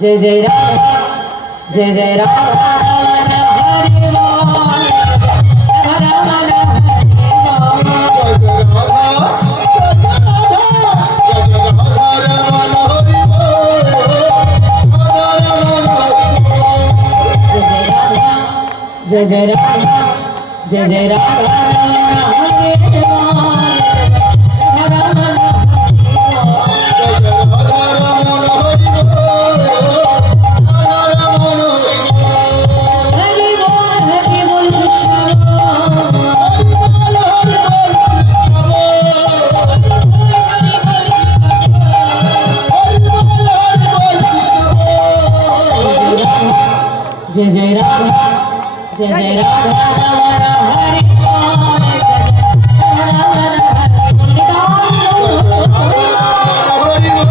जय जय राम जय जय राम हरे बोल जय जय राम जय जय राम हरे बोल Hare जय जय राधा जय जय राधा रमण हरि बोल जय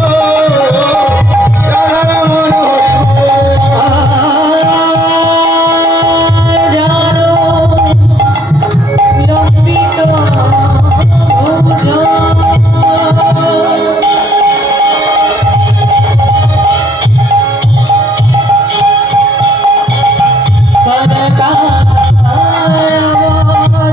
जय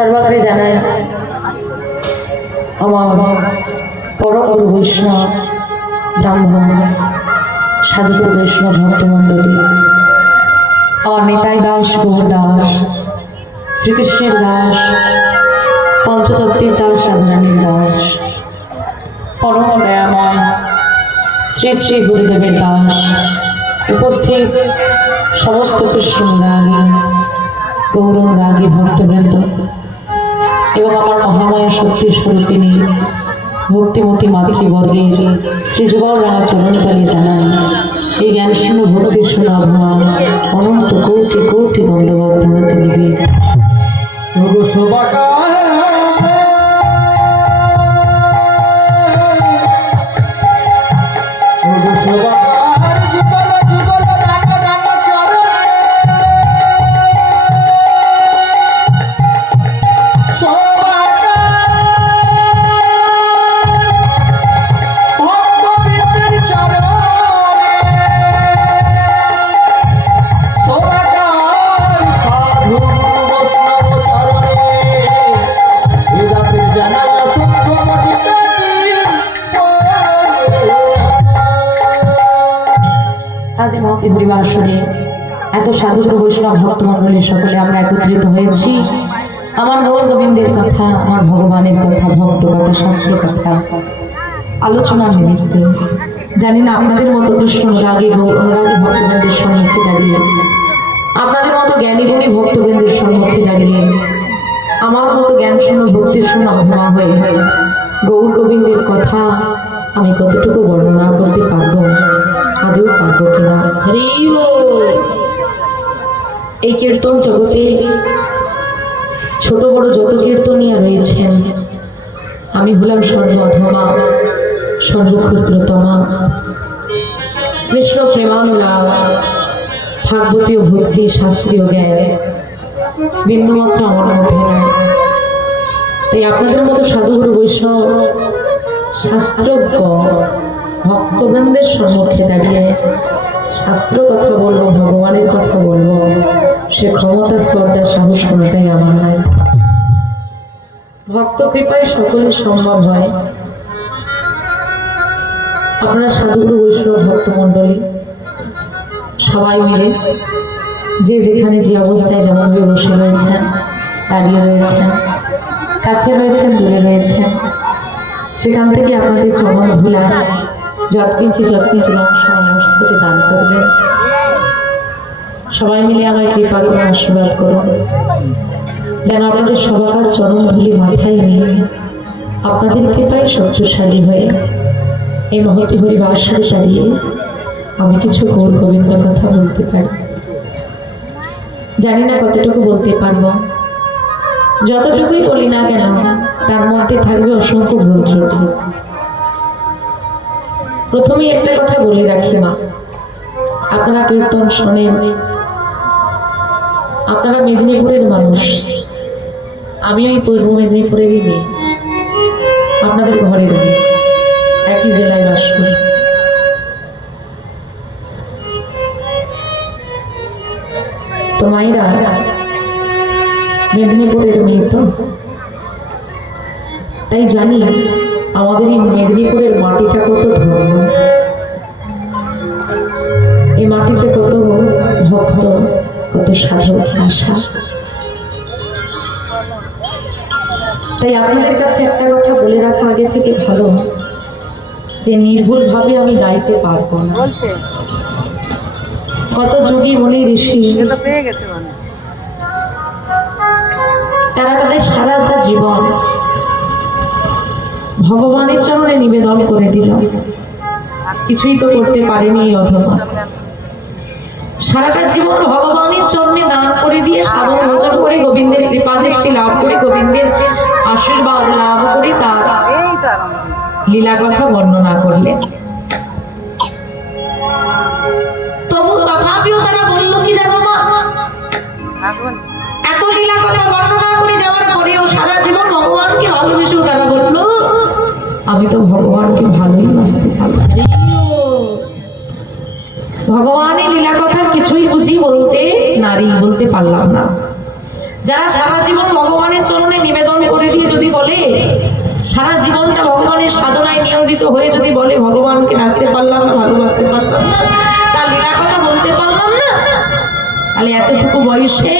সর্বাগ্রে জানাই আমার পরম গুরু বৈষ্ণব ব্রাহ্মণ সাধুগুরু বৈষ্ণব ভক্তমণ্ডলী, আমার নিতাই দাস গৌর দাস, শ্রীকৃষ্ণের দাস, পঞ্চতত্ত্বের দাস, সাধনানীর দাস, পরম দয়াময় শ্রী শ্রী গুরুদেবের দাস, উপস্থিত সমস্ত কৃষ্ণ রাগী গৌরম রাগী ভক্তবৃন্দ এবং আমার মহামায়া শক্তি স্বরূপিণী ভক্তিমতী মাতৃবর্গের শ্রী যুগল রাঙা চরণতলে জানাই এই জ্ঞান সিন্ধু ভক্তির সুনাভমান অনন্ত কোটি কোটি দণ্ডবত প্রণতি নিবেদন। আজ মহতি হরিবাসরে এত সাধুগুরু বৈষ্ণব ভক্তমণ্ডলী সকলে আমরা একত্রিত হয়েছি আমার গৌর গোবিন্দের কথা, আমার ভগবানের কথা, ভক্ত কথা, শাস্ত্র কথা আলোচনার নিমিত্তে। জানি না আপনাদের মতো কৃষ্ণ রাগী অনুরাগী ভক্তবৃন্দের সম্মুখে দাঁড়িয়ে, আপনাদের মতো জ্ঞানী গুণী ভক্তবৃন্দের সম্মুখে দাঁড়িয়ে, আমার মতো জ্ঞান শূন্য ভক্তির শূন্য অধমা হয়ে গৌর গোবিন্দের কথা আমি কতটুকু বর্ণনা করতে পারবো, আদেও পারবো কিনা। এই কীর্তন জগতে ছোট বড় যত কীর্তনিয়া রয়েছেন, আমি হলাম সর্বধমা সর্বক্ষুদ্রতমা। কৃষ্ণ প্রেমানুরাগ, ভাগবতীয় ভক্তি, শাস্ত্রীয় জ্ঞান বিন্দুমাত্র আমার মধ্যে নাই। তাই আপনাদের মতো সাধুগুরু বৈষ্ণব শাস্ত্রজ্ঞ ভক্তবৃন্দের সম্মুখে দাঁড়িয়ে শাস্ত্র কথা বলবো, ভগবানের কথা বলবো, সে ক্ষমতা স্পর্ধার সাহস কোনটাই আমার নাই। ভক্ত কৃপায় সকলে সম্ভব হয়। আপনারা সাধুগুরু বৈষ্ণব ভক্তমণ্ডলী সবাই মিলে যে যেখানে যে অবস্থায় যেমনভাবে বসে রয়েছেন, দাঁড়িয়ে রয়েছেন, কাছে রয়েছেন, দূরে রয়েছেন, সেখান থেকে আপনাদের চরণ ধুলা যৎকিঞ্চিৎ অংশ মস্তকে দান করবেন। সবাই মিলে আমায় কৃপা করে আশীর্বাদ করুন, যেন আপনাদের সবার চরণ ধুলি মাথায় নিয়ে আপনাদের কৃপায় শক্তিশালী হয়ে এই মহতি হরিবাসরে দাঁড়িয়ে আমি কিছু গৌর গোবিন্দ কথা বলতে পারি। জানি না কতটুকু বলতে পারবো, যতটুকুই বলি না কেন তার মধ্যে থাকবে অসংখ্য ভুল ত্রুটি। প্রথমেই একটা কথা বলে রাখি মা, আপনারা কীর্তন শোনেন, আপনারা মেদিনীপুরের মানুষ, আমি ওই পূর্ব মেদিনীপুরেরই মেয়ে, আপনাদের ঘরের মেয়ে, একই জেলায় বাস করি। তো মায়েরা মেদিনীপুরের মেয়ে, তো তাই জানি আমাদের এই মেদিনীপুরের মাটিটা কত ধর্ম, এই মাটিতে কত ভক্ত, কত সাধক আশা। তাই আপনাদের কাছে একটা কথা বলে রাখা আগে থেকে ভালো, যে নির্ভুল ভাবে আমি গাইতে পারবো না। কত যোগী মুনি ঋষি তারা তাদের সারাটা জীবন ভগবানের চরণে নিবেদন করে দিল, কিছুই তো করতে পারেনি অথবা সারাটা জীবন ভগবানের চরণে দান করে দিয়ে সাধন ভোজন করে গোবিন্দের কৃপা দৃষ্টি লাভ করে গোবিন্দের আশীর্বাদ লাভ করে তার লীলা কথা বর্ণনা করলেন। তবু তথাপিও তারা বলল কি জানো মা, এত লীলা কথা বর্ণনা করে যাওয়ার পরেও সারা জীবন ভগবানকে ভালোবেসেও তারা বলল আমি তো ভগবানকে ভালোই বাসতে পারি। ভগবানের লীলা কথা কিছুই বুঝি বলতে নারী বলতে পারলাম না। যারা সারা জীবন ভগবানের চরণে নিবেদন করে দিয়ে যদি বলে, সারা জীবনটা ভগবানের সাধনায় নিয়োজিত হয়ে যদি বলে ভগবানকে ডাকতে পারলাম না, ভালোবাসতে পারলাম না, তার লীলা কথা বলতে পারলাম না, তাহলে এতটুকু বয়সে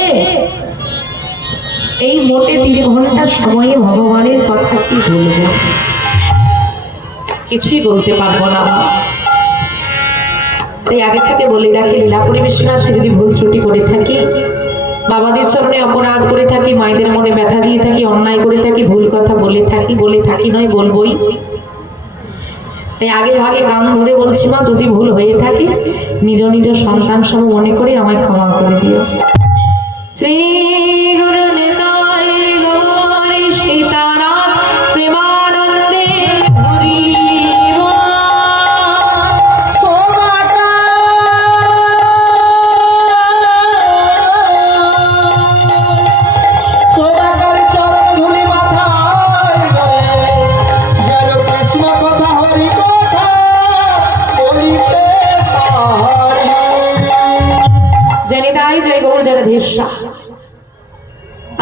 এই মোটে 3 ঘন্টার সময়ে ভগবানের কথা কি বলবো? কিছুই বলতে পারবো না। তাই আগে থেকে বলে রাখি, লীলা পরিবেশনার্থে যদি ভুল ত্রুটি করে থাকি, বাবাদের চরণে অপরাধ করে থাকি, মায়েদের মনে ব্যথা দিয়ে থাকি, অন্যায় করে থাকি, ভুল কথা বলে থাকি নয়, বলবোই। তাই আগে ভাগে গান ধরে বলছি, মা যদি ভুল হয়ে থাকে নিজ নিজ সন্তান সম মনে করে আমায় ক্ষমা করে দিও। শ্রী গুরু নিতাই গৌর সীতারাম প্রেমানন্দে হরি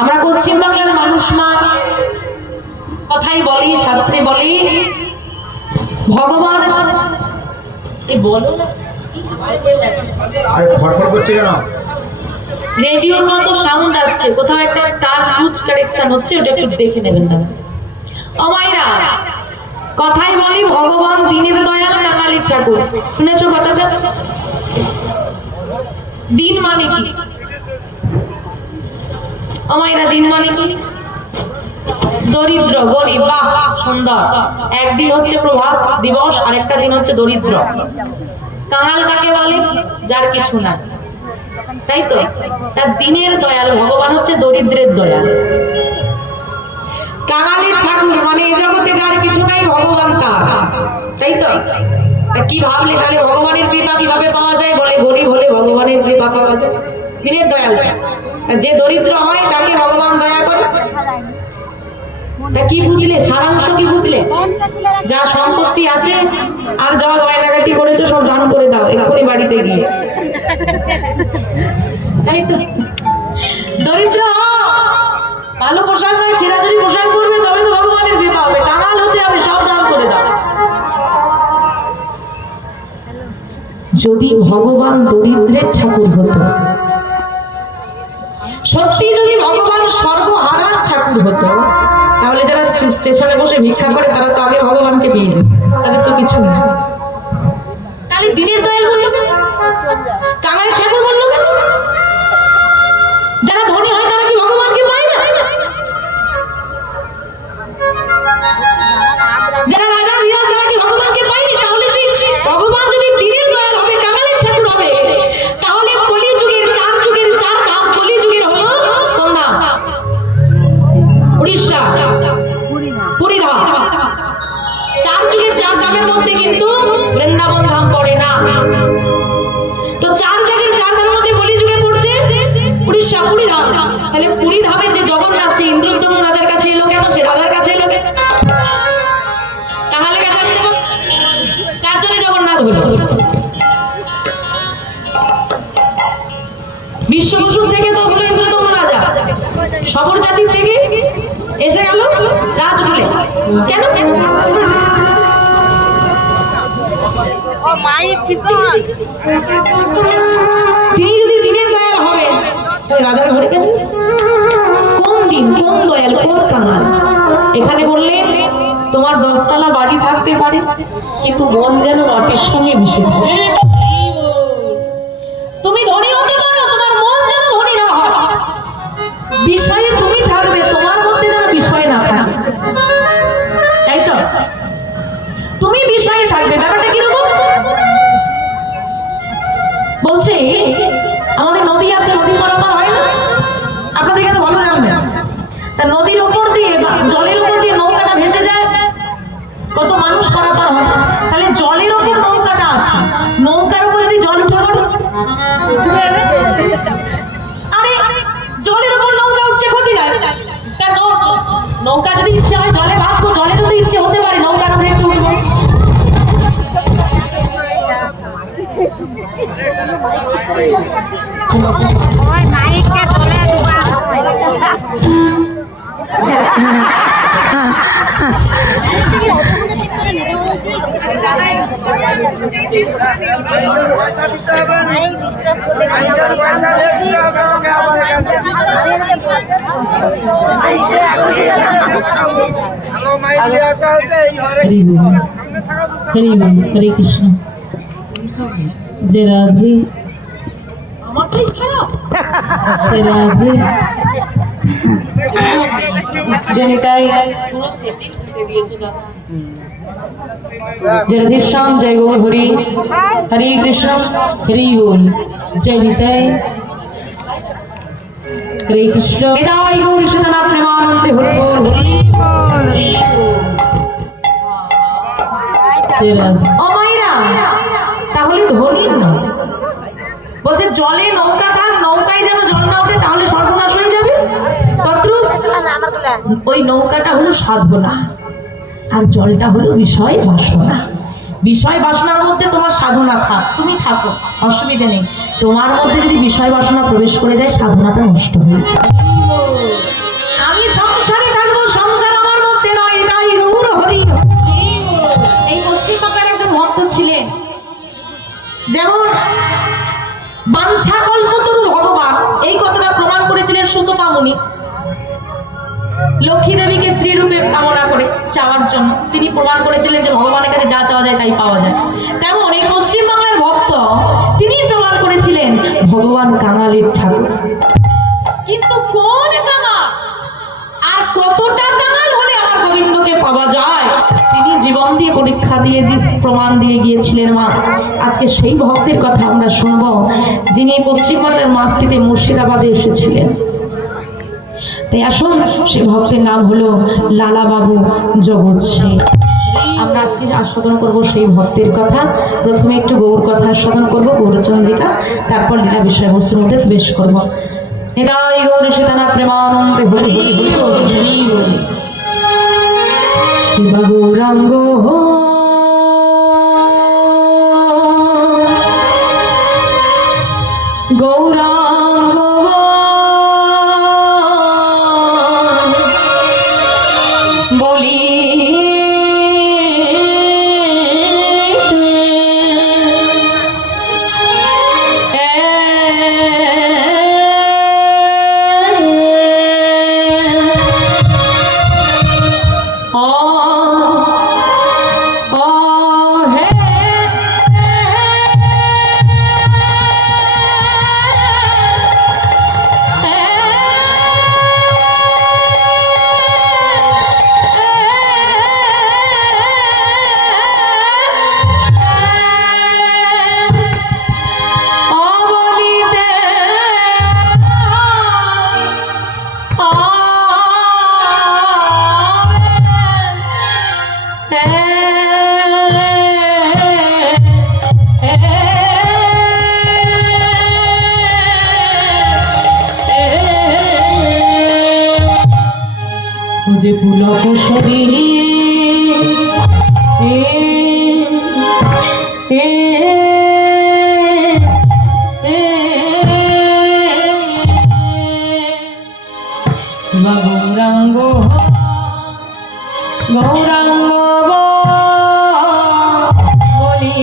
আমরা পশ্চিম বাংলার মানুষ মা, কথাই বলি, শাস্ত্রে বলি ভগবান রেডিওর মতো সাউন্ড আসছে, কোথাও একটা তার লুজ কানেকশন হচ্ছে, ওটা একটু দেখে নেবেন না। ও মাইরা, কথাই বলি ভগবান দিনের দয়াল কাঙালির ঠাকুর। শুনেছো কথাটা? দিন মানে কি? আমায়রা দিন মানে কি? দরিদ্র, গরিব। বাহ, সুন্দর। একদিন হচ্ছে প্রভাত দিবস, আরেকটা দিন হচ্ছে দরিদ্র। কাঙাল কাকে বলে? যার কিছু নাই, তাই তো? তার দিনের দয়াল ভগবান হচ্ছে দরিদ্রের দয়াল। কাঙালির ঠাকুর মানে এই জগতে যার কিছু নাই ভগবান তার, তাই তো? কি ভাবলে তাহলে ভগবানের কৃপা কিভাবে পাওয়া যায়? বলে গরিব হলে ভগবানের কৃপা পাওয়া যায়, দিনের দয়াল। যে দরিদ্র হয় তাকে ভগবান দয়া করে। কি বুঝলে? সারাংশ কি বুঝলে? যা সম্পত্তি আছে আর যা গয়নাগাটি করেছো সব দান করে দাও এক্ষুনি বাড়িতে গিয়ে, তাই তো? দরিদ্র ভালো পোশাক নয়, ছেঁড়াছড়ি পোশাক পরবে, তবে তো ভগবানের কৃপা হবে। কাঙাল হতে হবে, সব দান করে দাও। যদি ভগবান দরিদ্রের ঠাকুর হতো, সত্যি যদি ভগবান সর্বহারার ঠাকুর হতো, তাহলে যারা স্টেশনে বসে ভিক্ষা করে তারা তো আগে ভগবানকে পেয়ে যেত, তাদের তো কিছু নেই। তাহলে দিনের দয়াল বললো, কাঙালের ঠাকুর বললো কেন? যারা ধনী হয় তারা কি ভগবানকে পায় না? যারা রাজা বিরাজ তারা কি ভগবানকে পায়নি? তাহলে ভগবান যদি দিনের দয়াল হবে, কাঙালের ঠাকুর হবে, তাহলে কলিযুগের 4 যুগের 4 ধাম, কলিযুগের হলো কোন ধাম? উড়িষ্যা, পুরীধাম। 4 যুগের 4 ধামের মধ্যে কিন্তু বৃন্দাবন ধাম পড়ে না। তো 4 যুগের 4 ধামের মধ্যে কলিযুগে পড়ছে উড়িষ্যা, পুরীধাম। তাহলে পুরীধামে যে জগন্নাথ, সে ইন্দ্রদ্যম্ন রাজার কাছে এলো কেন? সে রাজার কাছে এলো কেন? কাঙালের কাছে আসলো, তার জন্য জগন্নাথ হলো। বিশ্ববসুর থেকে তো হলো ইন্দ্রদ্যম্ন রাজা, সবর জাতির থেকে এসে গেল রাজকুলে। কেন? তিনি যদি দিনের দয়াল হবে, রাজার ঘরে কেন? কোন দিন, কোন দয়াল, কোন কাঙাল? এখানে বললেন তোমার 10 তলা বাড়ি থাকতে পারে, কিন্তু মন যেন মাটির সঙ্গে মিশে থাকে। তুমি ধনী হতে পারো, তোমার মন যেন ধনী না হয়। বিষয়ে তুমি থাকবে, তোমার মধ্যে যেন বিষয় না থাকে, তাই তো? তুমি বিষয়ে থাকবে। ব্যাপারটা কিরকম বলছে? আমাদের নদী আছে, নদী পারাপার হয় না? আপনাদের কাছে ভালো জানবেন। তা নদীর উপর দিয়ে বা জলের উপর দিয়ে নৌকাটা ভেসে যায়, কত মানুষ পারাপার হয়। তাহলে জলের উপর নৌকাটা আছে, নৌকার উপর যদি জল উঠে পড়ে, আরে জলের উপর নৌকা উঠছে, ক্ষতি নাই। তা নৌকা যদি ইচ্ছে হয় জলে ভাসবো, জলেরও তো ইচ্ছে হতে পারে নৌকার উপরে একটু উঠবো। হরে কৃষ্ণ। যে রাধে রাধে জনিতাই जगदीश श्याम जय गौर हरि हरे कृष्ण हरि बोल जय निताई हरे कृष्ण निताई गौर सतना प्रेमानंदे हरि बोल ও মাইরা তাহলে ধনী না বলছে জলে নৌকা থাক নৌকায় যেন জল না ওঠে তাহলে সর্বনাশ হয়ে যাবে তদ্রূপ ওই নৌকাটা হলো সাধনা আর জলটা হলো বিষয় বাসনা। বিষয় বাসনার মধ্যে তোমার সাধনা থাক, তুমি থাকো, অসুবিধা নেই। তোমার মধ্যে যদি বিষয় বাসনা প্রবেশ করে যায় সাধনাটা নষ্ট হয়ে যায়। আমি সংসারে থাকবো, সংসার আমার মধ্যে নয়, তাই গৌর হরি। এই পশ্চিমবঙ্গের একজন ভক্ত ছিলেন, যেমন বাঞ্ছা কল্পতরু ভগবান, এই কথাটা প্রমাণ করেছিলেন সুতপা মুনি। লক্ষ্মী দেবীকে স্ত্রী রূপে কামনা করে চাওয়ার জন্য তিনি প্রমাণ করেছিলেন যে ভগবানের কাছে যা চাওয়া যায় তাই পাওয়া যায়। তেমন এই পশ্চিমবাংলার ভক্ত তিনি প্রমাণ করেছিলেন ভগবান কাঙালির ঠাকুর। কিন্তু কোন কাঙাল আর কতটা কাঙাল হলে আমার গোবিন্দকে পাওয়া যায় তিনি জীবন দিয়ে পরীক্ষা দিয়ে প্রমাণ দিয়ে গিয়েছিলেন মা। আজকে সেই ভক্তের কথা আমরা শুনব যিনি পশ্চিমবাংলার মাসটিতে মুর্শিদাবাদে এসেছিলেন। তাই আসুন, সে ভক্তের নাম হলো লালা বাবু জগৎ শেঠ। আমরা আজকে আস্বাদন করব সেই ভক্তের কথা। প্রথমে একটু গৌর কথা আস্বাদন করবো, গৌরচন্দ্রিকা, তারপর লীলা বিষয়বস্তুর মধ্যে প্রবেশ করব। নিতাই গৌর সীতানা প্রেমানন্দে হরি হরি হরি হরি হরি গৌরাঙ্গ গৌরাঙ্গ বলি যে পুলক সবি গৌরাঙ্গ গৌরাঙ্গ বলি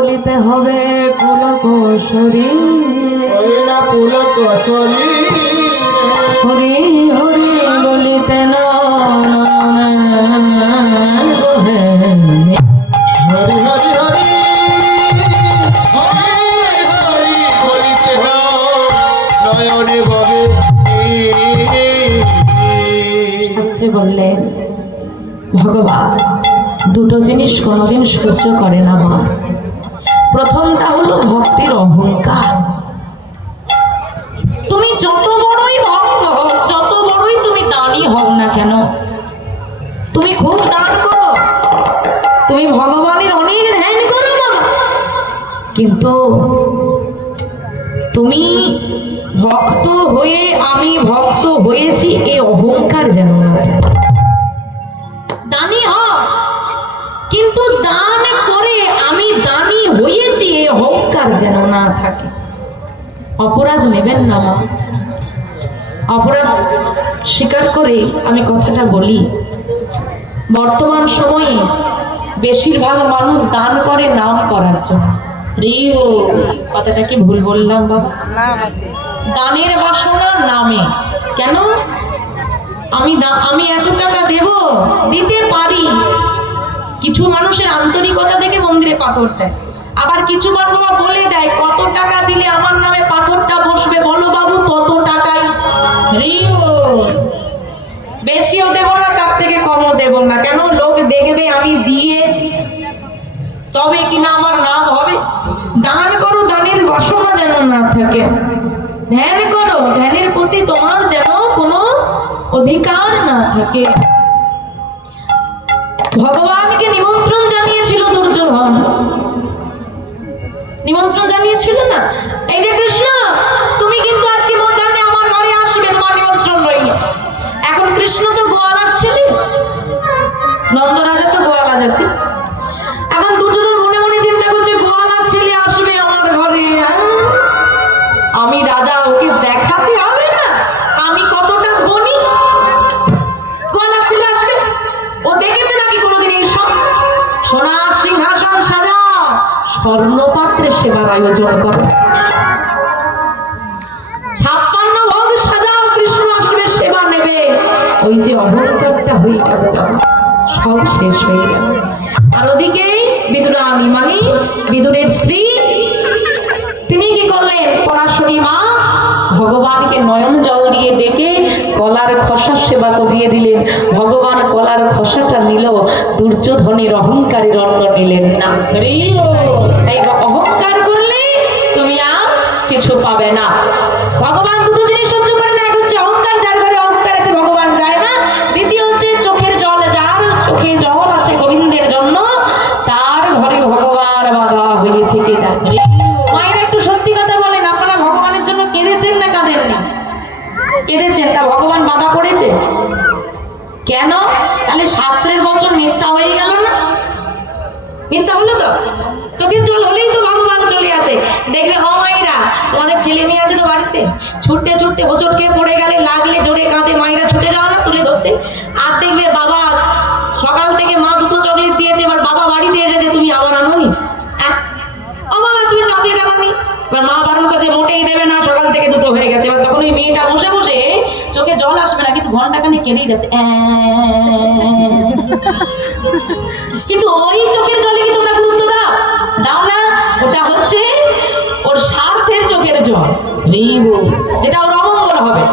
বলিতে হবে পুলক শরীর, পুলক শরীর হরি হরি বলিতে না হরি হরি হরি হরি হরি বলিতে নয়নে ভবে। শাস্ত্রে বললেন ভগবান দুটো জিনিস কোনোদিন সহ্য করে না মা। প্রথমটা হলো ভক্তির অহংকার। তুমি যত বড়ই ভক্ত হও, যত বড়ই তুমি দানি হও না কেন, তুমি খুব দান করো, তুমি ভগবানের অনেক ধ্যান করো বাবা, কিন্তু তুমি ভক্ত হয়ে আমি ভক্ত হয়েছি এই অহংকার যেন না থাকে। দানি হও, কিন্তু দান করে আমি দানি হয়েছি এই অহংকার যেন না থাকে। অপরাধ নেবেন না মা, অপরাধ স্বীকার করে আমি কথাটা বলি। বর্তমান সময়ে বেশিরভাগ মানুষ দান করে নাম করার জন্য। রিও কথাটা কি ভুল বললাম বাবা? দানের বাসনা নামে কেন? আমি এত টাকা দেব, দিতে পারি। কিছু মানুষের আন্তরিকতা দেখে মন্দিরে পাথর দেয়, আবার কিছু মানুষ বাবা বলে দেয় কত টাকা দিলে আমার নামে পাথরটা বসবে, বলো বাবু তত টাকাই। বেশিও দেব না, তার থেকে কমও দেব না। কেন? লোক দেখবে আমি দিয়েছি, তবে কিনা আমার নাম হবে। দান করো, দানের বাসনা যেন না থাকে। ধ্যান করো, ধ্যানের প্রতি তোমার যেন কোনো অধিকার না থাকে। ভগবানকে নিমন্ত্রণ জানিয়েছিল দুর্যোধন, নিমন্ত্রণ জানিয়েছিল না, এই যে কৃষ্ণ তুমি কিন্তু আজকে মধ্যাহ্নে আমার ঘরে আসবে, তোমার নিমন্ত্রণ রইল। এখন কৃষ্ণ তো গোয়ালার ছেলে, নন্দরাজা তো গোয়ালা জাতি। এখন দুর্যোধন মনে মনে চিন্তা করছে গোয়ালার ছেলে আসবে আমার ঘরে, আমি রাজা, ওকে দেখাতে হবে না আমি কতটা ধনী। গোয়ালার ছেলে আসবে, ও দেখেছে নাকি কোনোদিন এইসব? সোনার সিংহাসন সাজাও, স্বর্ণপাত্রে সেবার আয়োজন করো, 56 ভোগ সাজাও, কৃষ্ণ আসবে সেবা নেবে। ওই যে অহংকারটা হয়ে গেল, সব শেষ হয়ে গেল। আর ওদিকে বিদুরানী মানে বিদুরের স্ত্রী, তিনি কি করলেন? পরাশরী মা ভগবানকে নয়ন জল দিয়ে ডেকে কলার খোসা সেবা করিয়ে দিলেন। ভগবান কলার খোসাটা নিল, দুর্যোধনের অহংকারের অন্ন নিলেন না। তাই অহংকার করলে তুমি আর কিছু পাবে না। ভগবান দুটো জিনিস সহ্য করে না, এক হচ্ছে অহংকার, যার ঘরে অহংকার আছে ভগবান যায় না। দ্বিতীয় হচ্ছে চোখের জল, যার চোখে জল আছে গোবিন্দের জন্য তার ঘরে ভগবান বাধা হয়ে থেকে যায়। মায়েরা একটু সত্যি কথা বলেন, আপনারা ভগবানের জন্য কেঁদেছেন না কাঁদেননি? কেঁদেছেন, তা ভগবান বাধা পড়েছে কেন? তাহলে শাস্ত্রের বচন মিথ্যা হয়ে গেল না? মিথ্যা হলো তো? চোখের জল হলেই তো ভগবান চলে আসে। দেখবে ও মায়েরা, তোমাদের ছেলে মেয়ে আছে তো বাড়িতে, ছুটতে ছুটতে হোঁচট খেয়ে পড়ে গেলে, লাগলে জোরে কাঁদে, মায়েরা ছুটে যাও না তুলে ধরতে? আর দেখবে বাবা সকাল থেকে মা দুটো চকলেট দিয়েছে, এবার বাবা বাড়িতে এসেছে, তুমি আবার আনোনি? ও বাবা তুমি চকলেট আনোনি? এবার মা বারণ করছে মোটেই দেবে না, সকাল থেকে দুটো হয়ে গেছে। এবার তখন ওই মেয়েটা বসে বসে চোখে জল আসবে না, কিন্তু ঘন্টাখানে কেঁদেই যাচ্ছে। কিন্তু ওই চোখের জলে কি তোমরা গুরুত্ব দাও? দাও না। ওটা হচ্ছে ওর স্বার্থের চোখের জল, যেটা ওর অমঙ্গল হবে।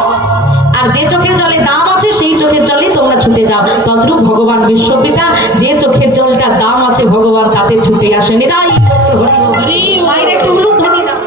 আর যে চোখের জলে দাম আছে সেই চোখের জলে তোমরা ছুটে যাও। তদ্রূপ ভগবান বিশ্বপিতা, যে চোখের জলটা দাম আছে ভগবান তাতে ছুটে আসেনি। তাই মায়ের একটু হলুদ ধ্বনি দাও।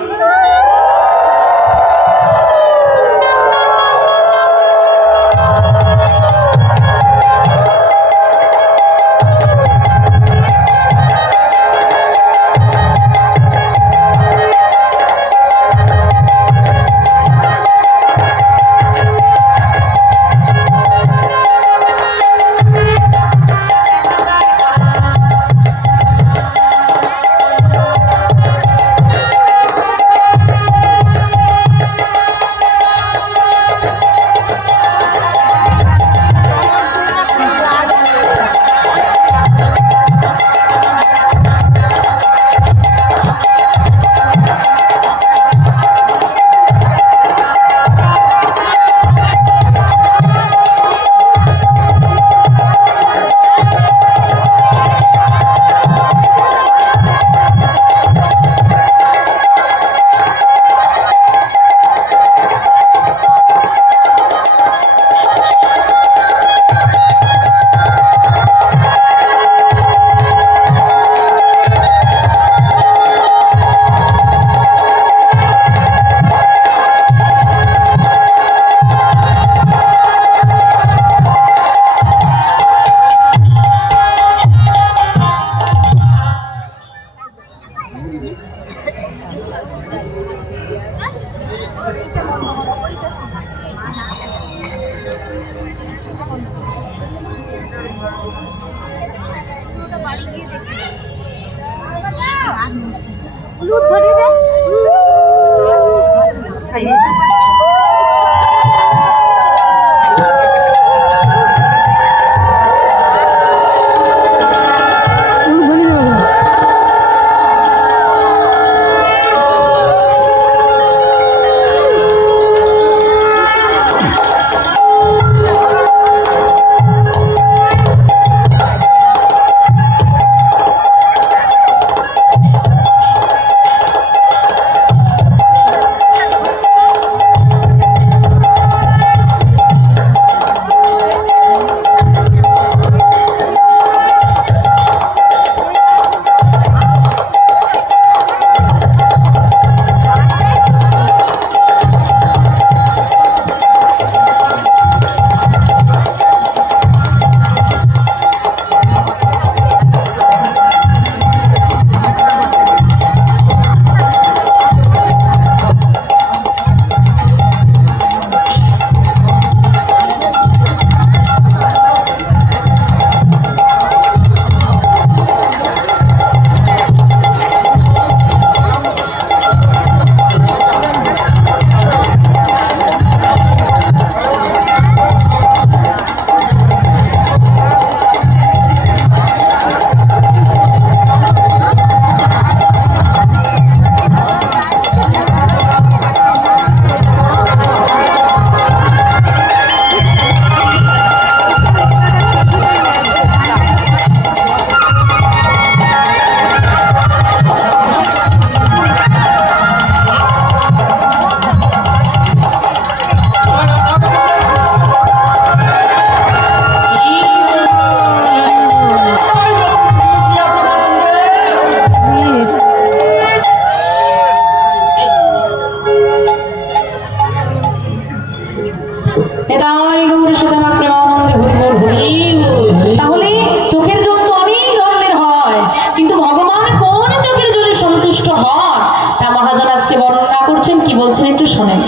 তাহলে চোখের জল তো অনেক ধরনের হয়, কিন্তু ভগবান কোন চোখের জলে সন্তুষ্ট হন তা মহাজন আজকে বর্ণনা করছেন। কি বলছেন একটু শোনেন।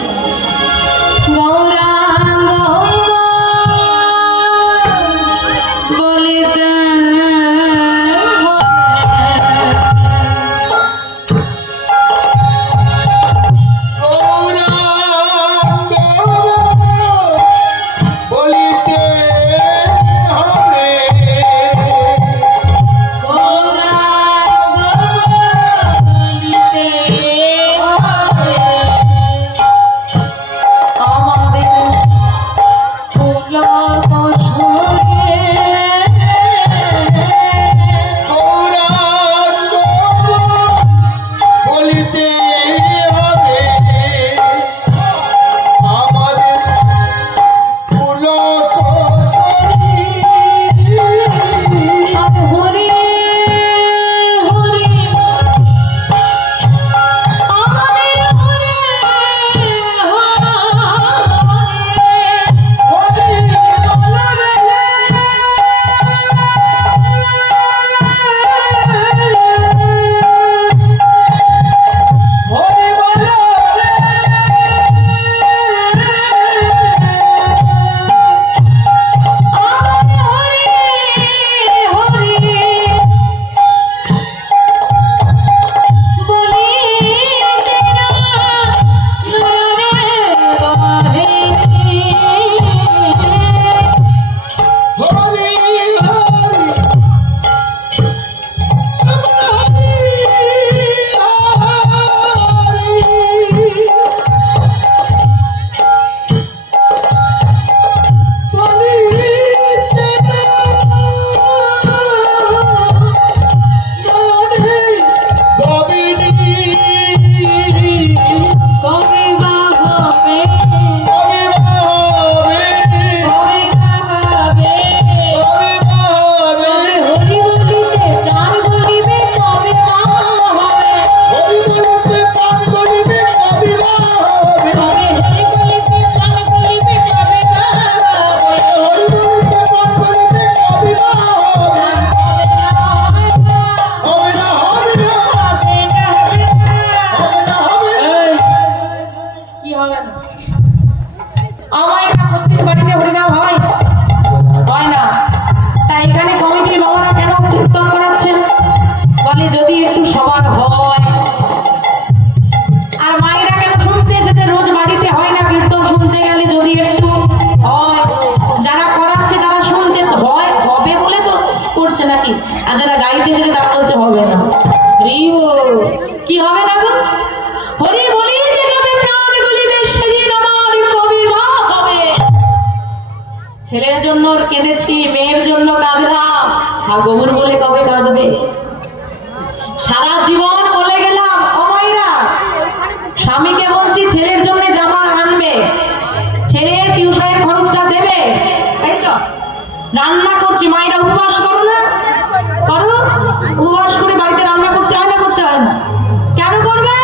কেঁদেছি, মেয়ের জন্য কাঁদলাম, আর গোবর বলে কবে কাঁদবে? সারা জীবন বলে গেলাম ও মাইরা, স্বামীকে বলছি ছেলের জন্য জামা আনবে, ছেলের টিউশনের খরচটা দেবে, তাই তো? রান্না করছি, মায়েরা উপবাস করো না, করো? উপবাস করে বাড়িতে রান্না করতে হয় না, করতে হয় না? কেন করবে?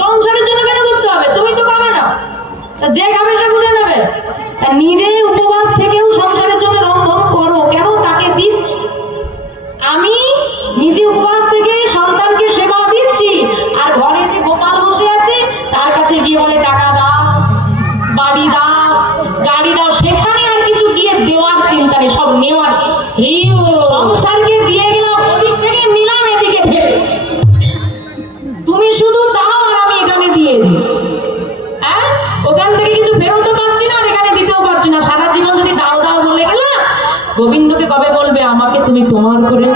সংসারের জন্য কেন করতে হবে? তুমি তো খাবে না, যে খাবে সে বুঝে নেবে। নিজে উপবাস থেকেও সংসারের জন্য রন্ধন করো, কেন? তাকে দিচ্ছি আমি, নিজে উপবাস থেকে সন্তানকে সেবা দিচ্ছি, আর ঘরে যে গোপাল বসে আছে তার কাছে গিয়ে বলে টাকা দাও, বাড়ি দাও, গাড়ি দাও, সেখানে আর কিছু গিয়ে দেওয়ার চিন্তা নেই, সব নেওয়ার। সংসারকে দিয়ে গেলাম, ওদিক থেকে নিলাম এদিকে ঢেলে। তুমি শুধু দাও আর আমি এখানে দিয়ে দিই। হ্যাঁ, ওখান থেকে কিছু ফেরতও পাচ্ছি না আর এখানে দিতেও পারছি না। সারা জীবন যদি দাও দাও বলে গেলাম, গোবিন্দকে কবে বলবে আমাকে তুমি তোমার করে?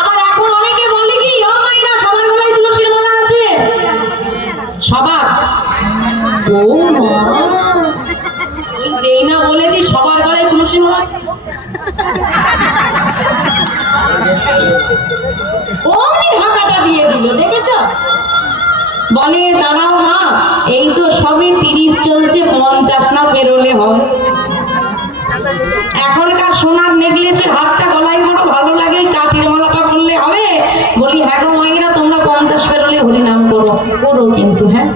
আবার এখন অনেকে বলে কি, ও মাইনা সবার গলায় তুলসীর মালা আছে, সবার? ও মা, তুই যেই না বলেছি সবার গলায় তুলসীর মালা আছে, অমনি ঢাকাটা দিয়ে দিল, দেখেছ? বলে দাঁড়াও মা, এই তো সবে 30 চলছে, 50 না বেরোলে হবে। এখনকার সোনার নেকলেসের হারটা গলায় বড় ভালো লাগে, কাঠের মালাটা পরলে হবে? বলি হ্যাঁ গো মায়েরা, তোমরা 50 পেরোলে হরি নাম করো, করো কিন্তু, হ্যাঁ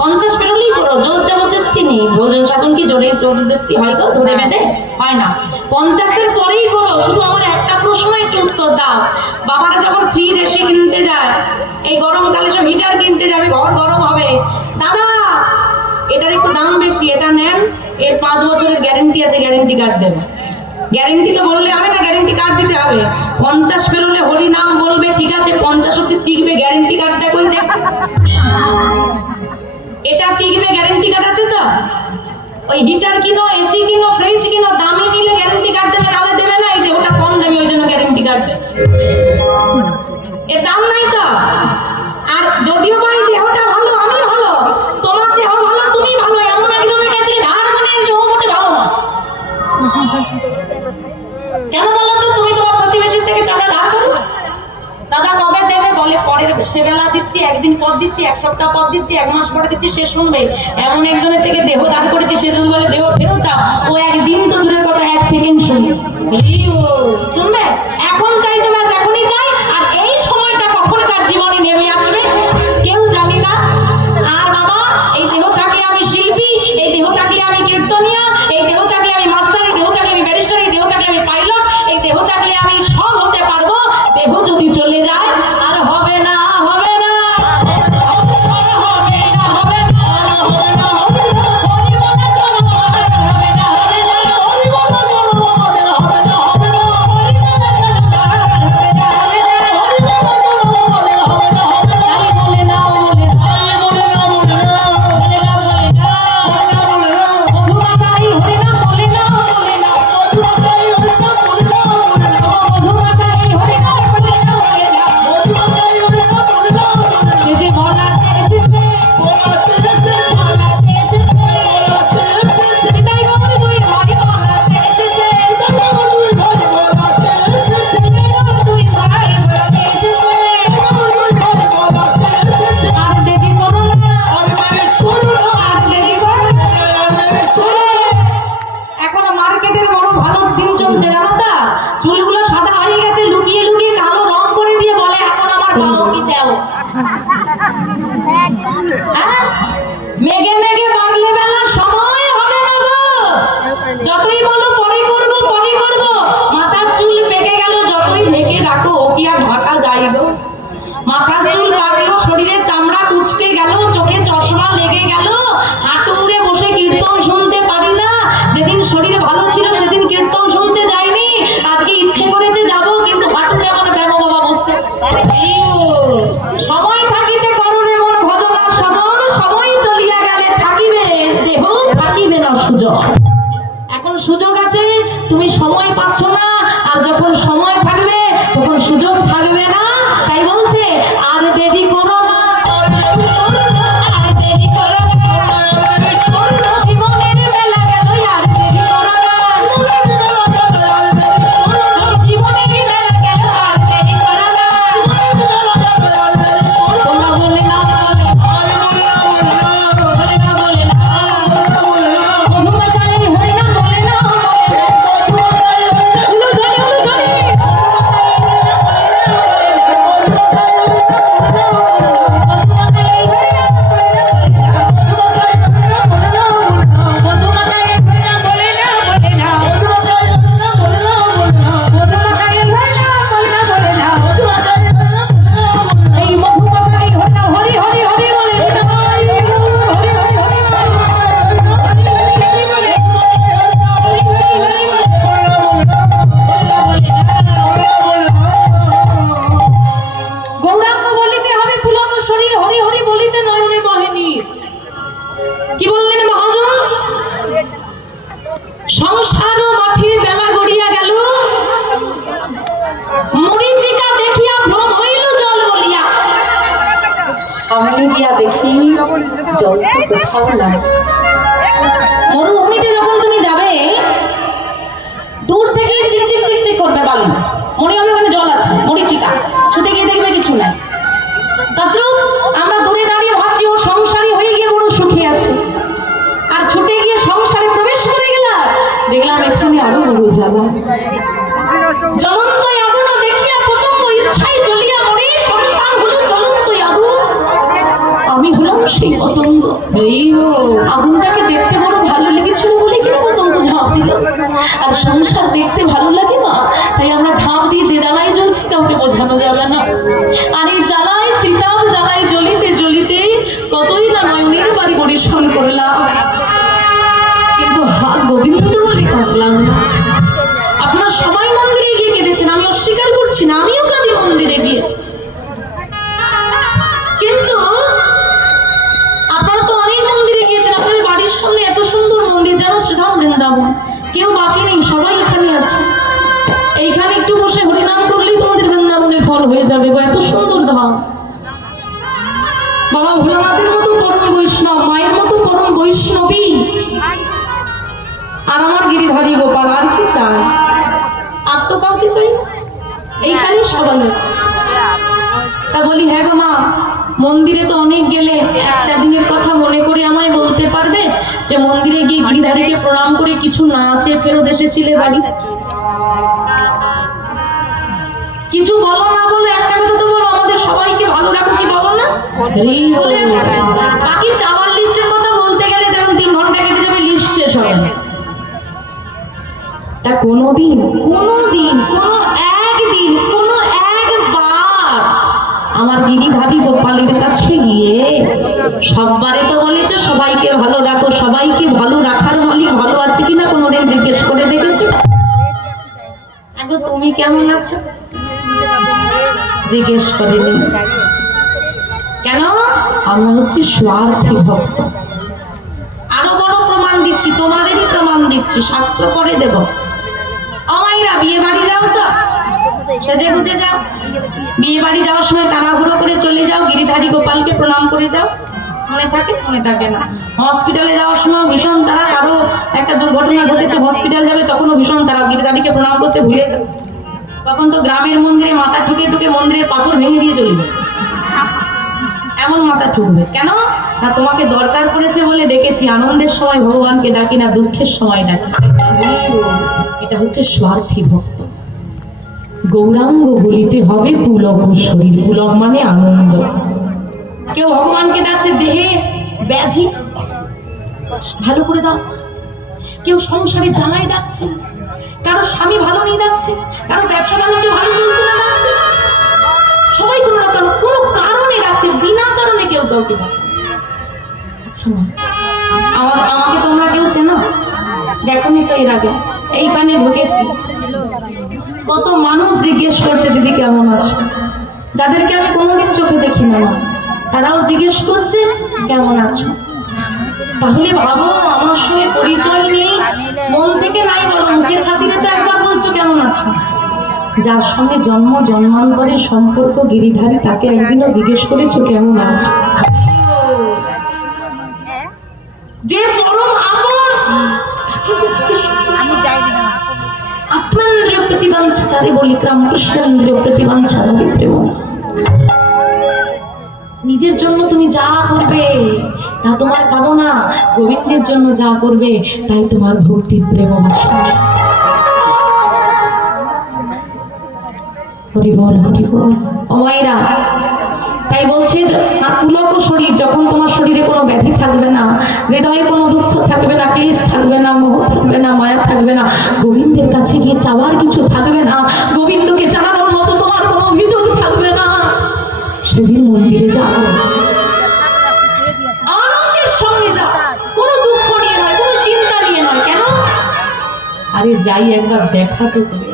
50 পেরোলেই করো, জোর জবরদস্তি নেই। ভোজন সাধন কি জোরে জবরদস্তি হয় গো? ধরে বেঁধে হয় না, 50-এর পরেই করো। শুধু আমার একটা প্রশ্ন একটু উত্তর দাও, বাবারা যখন ফ্রিজ এসে কিনতে যায়, এই গরমকালে সব হিটার কিনতে যাবে, ঘর গরম হবে, দাদা এটার একটু দাম বেশি, এটা নেন, এর 5 বছরের গ্যারেন্টি আছে, গ্যারেন্টি কার্ড দেবে। গ্যারেন্টি তো বললে হবে না, গ্যারেন্টি কার্ড দিতে হবে। 50 পেরোলে হরি নাম বলবে, ঠিক আছে, 50 অব্দি টিকবে, গ্যারেন্টি কার্ডটা কই দেখ, এটা টিকবে, গ্যারেন্টি কার্ড আছে তো? ওই হিটার কিনো, এসি কিনো, ফ্রিজ কিনো, দামি নিলে গ্যারেন্টি কার্ড দেবে, নাহলে দেবে না। এই ওটা কম দামি, ওই জন্য গ্যারেন্টি কার্ড দেবে, এর দাম নাই তো। আর যদিও বা এই দেহটা ভালো, আমি ভালো, তোমার দেহ ভালো, তুমি ভালো, এমন একজনের কাছে ধার মানে এসে ও মোটে ভালো না। কেন বলো তো? তুমি তোমার প্রতিবেশীর থেকে টাকা ধার করো, দাদা কবে দেবে? বলে পরের সেবেলা দিচ্ছি, একদিন পর দিচ্ছি, 1 সপ্তাহ পর দিচ্ছি, 1 মাস পরে দিচ্ছি, সে শুনবে? এমন একজনের থেকে দেহ দান করেছি, সে যদি বলে দেহ ফেরত দাও, ও একদিন তো দূরের কথা 1 সেকেন্ড শুনবে, শুনবে? এখন চাই তো ব্যাস এখনই চাই, আর এই সময়টা কখনকার জীবনে নেমে আসবে কেউ জানি না। আর বাবা, এই দেহ থাকলে আমি শিল্পী, এই দেহ থাকলে আমি কীর্তনিয়া, এই দেহ থাকলে আমি মাস্টার, এই দেহ থাকলে আমি ব্যারিস্টার, এই দেহ থাকলে আমি পাইলট, এই দেহ থাকলে আমি সব হতে পারবো। দেহ যদি চলে যায় আর হবে না, হবে না, হবে না, হবে না, হবে না, দেখি জল তো কোথাও নাই। মরুভূমিতে যখন তুমি যাবে দূর থেকে চিকচিক চিকচিক করবে বালি, মনে হবে ওখানে জল আছে, মরিচিকা, ছুটে গিয়ে দেখবে কিছু নাই। তদ্রূপ আমরা দূরে দাঁড়িয়ে ভাবছি ও সংসারী হয়ে গিয়ে বড় সুখী আছে, আর ছুটে গিয়ে সংসারে প্রবেশ করে গেলাম, দেখলাম এখানে আরো বড় জ্বালা। জ্বলন্ত আগুন দেখিয়া পতঙ্গ ইচ্ছায় জ্বলিয়া মরে, সংসার হলো জ্বলন্ত আগুন, আমি হলাম সেই পতঙ্গ। আগুনটাকে দেখতে বড় ভালো লেগেছিল বলে কি পতঙ্গ ঝাঁপ দিল। আর সংসার দেখতে ভালো লাগে না, তাই আমরা ঝাঁপ দিয়ে যে জ্বালায় জ্বলছি কাউকে বোঝানো যাবে না। আর এই জ্বালায় ত্রিতাপ জ্বালায় জ্বলিতে জ্বলিতে কতই না নয়নের বাড়ি পরিশ্রম করলাম, কিন্তু হা গোবিন্দ বলে কাঁদলাম না। আপনারা সবাই মন্দিরে গিয়ে কেঁদেছেন, আমি অস্বীকার করছি না, আমিও কাঁদি মন্দিরে গিয়ে। কিন্তু আপনারা তো অনেক মন্দিরে গিয়েছেন, আপনাদের বাড়ির সামনে এত সুন্দর মন্দির যেন শ্রীধাম বৃন্দাবন, কেউ বাকি নেই, সবাই এখানে আছে। এইখানে একটু বসে হরিনাম করলেই তোমাদের বৃন্দাবনের ফল হয়ে যাবে গো, এত সুন্দর ধাম। বাবা ভোলানাথের মতো পরম বৈষ্ণব, মায়ের মতো পরম বৈষ্ণবী, আর আমার গিরিধারী গোপাল, আর কি চাই? আর তো কাউকে চাই না, এইখানেই সবাই আছে। তা বলি হ্যাঁ গো মা, মন্দিরে তো অনেক গেলে, একটা দিনের কথা মনে করে আমায় বলতে পারবে যে মন্দিরে গিয়ে গিরিধারীকে প্রণাম করে কিছু না চেয়ে ফেরত এসেছিলে বাড়ি? কিছু বলো না বলো, একটা কথা তো বলো, আমাদের সবাইকে ভালো রাখো, কি বলো না? বাকি চাওয়ার লিস্টের কথা বলতে গেলে দেখুন 3 ঘন্টা কেটে যাবে, লিস্ট শেষ হবে না। তা কোনোদিন কোনো একবার আমার গিরিধারী গোপালের কাছে গিয়ে, সববারে তো বলেছে সবাইকে ভালো রাখো, সবাইকে ভালো রাখার মালিক ভালো আছে কিনা কোনোদিন জিজ্ঞেস করে দেখেছো? আগো তুমি কেমন আছো জিজ্ঞেস করেনি। কেন? আমরা হচ্ছে স্বার্থী ভক্ত। আরো বড় প্রমাণ দিচ্ছি, তোমাদেরই প্রমাণ দিচ্ছি, শাস্ত্র করে দেব। অমাইরা বিয়ে বাড়ি যাও তো, সেজে গুজে যাও, বিয়ে বাড়ি যাওয়ার সময় তাড়াহুড়ো করে চলে যাও, গিরিধারী গোপালকে প্রণাম করে যাও, মনে থাকে? মনে থাকে না। হসপিটালে যাওয়ার সময় ভীষণ তারা, কারো একটা দুর্ঘটনা ঘটেছে, হসপিটাল যাবে, তখনও ভীষণ তারা, গিরিধারীকে প্রণাম করতে ভুলে যাবে। তখন তো গ্রামের মন্দিরে মাথা ঠুকে ঠুকে মন্দিরের পাথর ভেঙে দিয়ে চলে যাবে, এমন মাথা ঠুকবে। কেন না? তোমাকে দরকার পড়েছে বলে ডেকেছি। আনন্দের সময় ভগবানকে ডাকি না, দুঃখের সময় ডাকি। এটা হচ্ছে স্বার্থী ভক্ত। গৌরাঙ্গ বলিতে হবে পুলক শরীর, পুলক মানে আনন্দ। কেউ ভগবানকে ডাকছে দেহে ব্যাধি, ভালো করে দাও। কেউ সংসারে জ্বালায় ডাকছে, কারো স্বামী ভালো নেই ডাকছে, কারো ব্যবসা বাণিজ্য ভালো চলছে না ডাকছে, সবাই কোনো না কোনো কারণে ডাকছে, বিনা কারণে কেউ কাউকে ডাকছে। আচ্ছা না, আমাকে তোমরা কেউ চেনো? দেখোনি তো এর আগে এইখানে ঢুকেছি, কত মানুষ জিজ্ঞেস করছে দিদি কেমন আছো, যাদেরকে আমি কোনোদিন চোখে দেখি না, তারাও জিজ্ঞেস করছে কেমন আছো। তাহলে ভাবো, আমার সঙ্গে পরিচয় নেই, মন থেকে নাই বলো, মুখের খাতিরে তো একবার বলছো কেমন আছো। যার সঙ্গে জন্ম জন্মান্তরের সম্পর্ক গিরিধারী, তাকে একদিনও জিজ্ঞেস করেছো কেমন আছো? যে পরম আপন তাকে যে জিজ্ঞেস আত্মেন্দ্রিয় প্রতিবাঞ্ছারে বলি রামকৃষ্ণেন্দ্রিয় প্রতিবাঞ্ছারে প্রেম। নিজের জন্য তুমি যা করবে তা তোমার কামনা, গোবিন্দের জন্য যা করবে তাই তোমার ভক্তি প্রেম বাসনা। হরি বল হরি বল। ও মায়েরা, তাই বলছে পুলক শরীর, যখন তোমার শরীরে কোনো ব্যাধি থাকবে না, হৃদয়ে কোনো দুঃখ থাকবে না, ক্লেশ থাকবে না, মোহ থাকবে না, মায়া থাকবে না, গোবিন্দের কাছে গিয়ে চাওয়ার কিছু থাকবে না, গোবিন্দকে জানানোর মতো তোমার কোনো অভিযোগ থাকবে না, সেদিন মন্দিরে যাও, আনন্দের সঙ্গে যাও, কোনো দুঃখ নিয়ে নয়, কোনো চিন্তা নিয়ে নয়। কেন? আরে যাই একবার দেখা তো করে।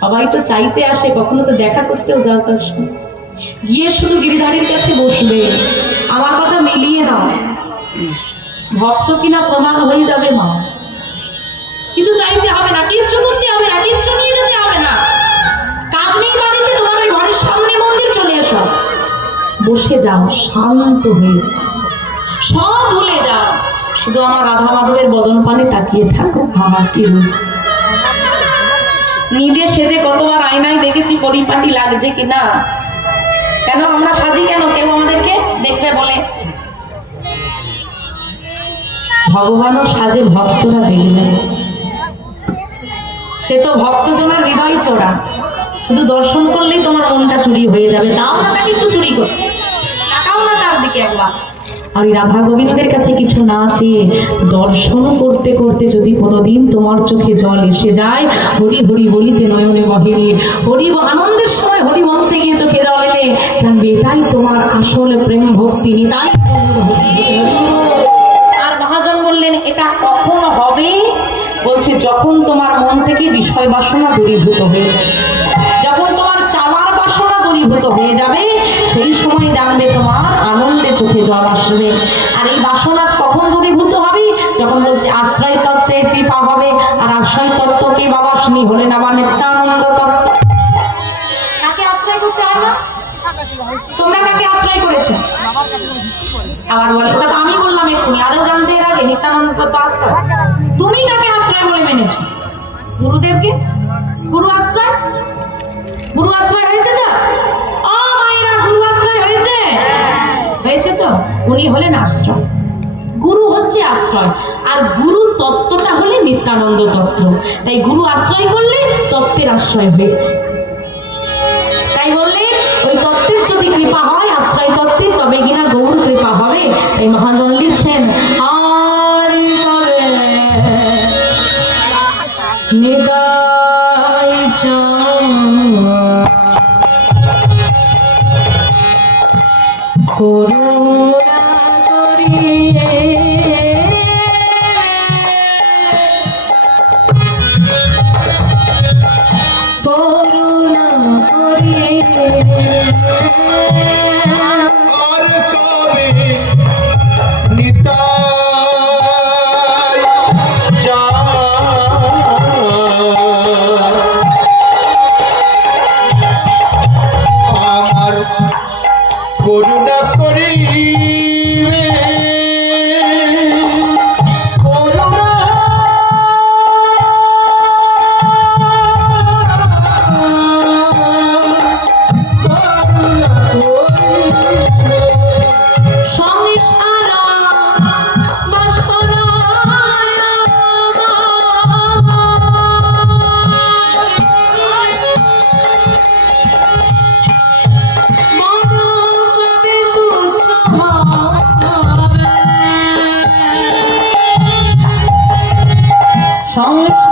সবাই তো চাইতে আসে, কখনো তো দেখা করতেও যাও তার সঙ্গে গিয়ে, শুধু গিরিধারীর কাছে বসবে। আমার কথা মিলিয়ে নাও, ভক্ত কিনা প্রমাণ হয়ে যাবে মা। কিছু চাইতে হবে না, কিচ্ছু করতে হবে না, কিচ্ছু নিয়ে যেতে হবে না। কাজ নেই বাড়িতে, তোমার ওই ঘরের সামনে মন্দির, চলে এসো, বসে যাও, শান্ত হয়ে যাও, সব ভুলে যাও, শুধু আমার রাধা মাধবের বদন পানে তাকিয়ে থাকো। ভাবা কি রূপ! নিজে সেজে কতবার আয়নায় দেখেছি পরিপাটি লাগছে কিনা। কেন আমরা সাজি কেন? কেউ আমাদেরকে দেখবে বলে। ভগবানও সাজে, ভক্তরা দেখবে। সে তো ভক্তজনের হৃদয় চোরা, শুধু দর্শন করলেই তোমার মনটা চুরি হয়ে যাবে। দাও না তাকে একটু চুরি করে, তাকাও না তার দিকে একবার। আর ওই রাধা গোবিন্দের কাছে কিছু না চেয়ে দর্শন করতে করতে যদি কোনোদিন তোমার চোখে জল এসে যায়, হরি হরি বলিতে নয়নে বহিনী, হরি আনন্দের সময় হরি বলতে গিয়ে চোখে জল এলে জানবে এটাই তোমার আসল প্রেম ভক্তি। তাই আর মহাজন বললেন এটা কখন হবে? বলছে যখন তোমার মন থেকে বিষয় বাসনা দূরীভূত হয়ে যাবে, যখন তোমার চাওয়ার বাসনা দূরীভূত হয়ে যাবে, সেই সময় জানবে তোমার আনন্দে চোখে জল আসবে। আর এই বাসনা কখন দূরীভূত হবে? যখন বলছে আশ্রয় তত্ত্বের কৃপা হবে। আর আশ্রয় তত্ত্বকে বাবা শুনি হলেন আবার নিত্যানন্দ তত্ত্ব। কাকে আশ্রয় করতে হয় না? তোমরা কাকে আশ্রয় করেছো? আবার বলে ওটা তো আমি বললাম এক্ষুনি, আদৌ জানতে এর আগে নিত্যানন্দ তত্ত্ব আশ্রয়। তুমি কাকে আশ্রয় বলে মেনেছো? গুরুদেবকে। গুরু আশ্রয়, গুরু আশ্রয় হয়েছে তো? ও মায়েরা, গুরু আশ্রয় হয়েছে? হয়েছে তো? উনি হলেন আশ্রয়, গুরু হচ্ছে আশ্রয়। আর গুরু তত্ত্বটা হলে নিত্যানন্দ তত্ত্ব। তাই গুরু আশ্রয় করলে তত্ত্বের আশ্রয় হয়েছে। তাই বললে ওই তত্ত্বের যদি কৃপা হয়, আশ্রয় তত্ত্বের, তবে কিনা গৌর কৃপা হবে। তাই মহাজন লিখছেন হরি কবে নিতাই করুণা করিয়ে করুণা করিয়ে আর কবে নিতাই আমার করুণা করিবে, করুণা সংসার বাসনা কবে তুচ্ছ হবে। সংসার